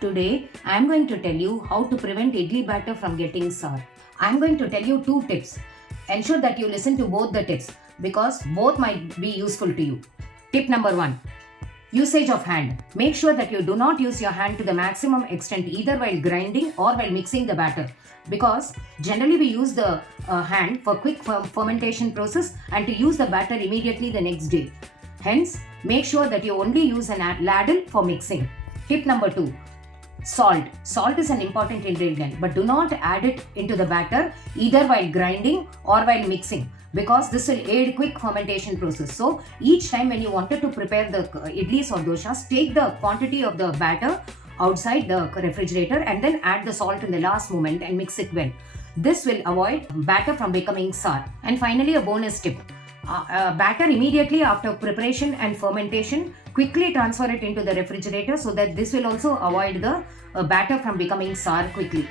Today, I am going to tell you how to prevent idli batter from getting sour. I am going to tell you two tips. Ensure that you listen to both the tips because both might be useful to you. Tip number 1. Usage of hand. Make sure that you do not use your hand to the maximum extent either while grinding or while mixing the batter because generally we use the hand for quick fermentation process and to use the batter immediately the next day. Hence, make sure that you only use an ladle for mixing. Tip number 2. Salt. Salt is an important ingredient, but do not add it into the batter either while grinding or while mixing because this will aid quick fermentation process. So each time when you wanted to prepare the idlis or doshas, take the quantity of the batter outside the refrigerator and then add the salt in the last moment and mix it well. This will avoid batter from becoming sour. And finally, a bonus tip. Batter immediately after preparation and fermentation, quickly transfer it into the refrigerator so that this will also avoid the batter from becoming sour quickly.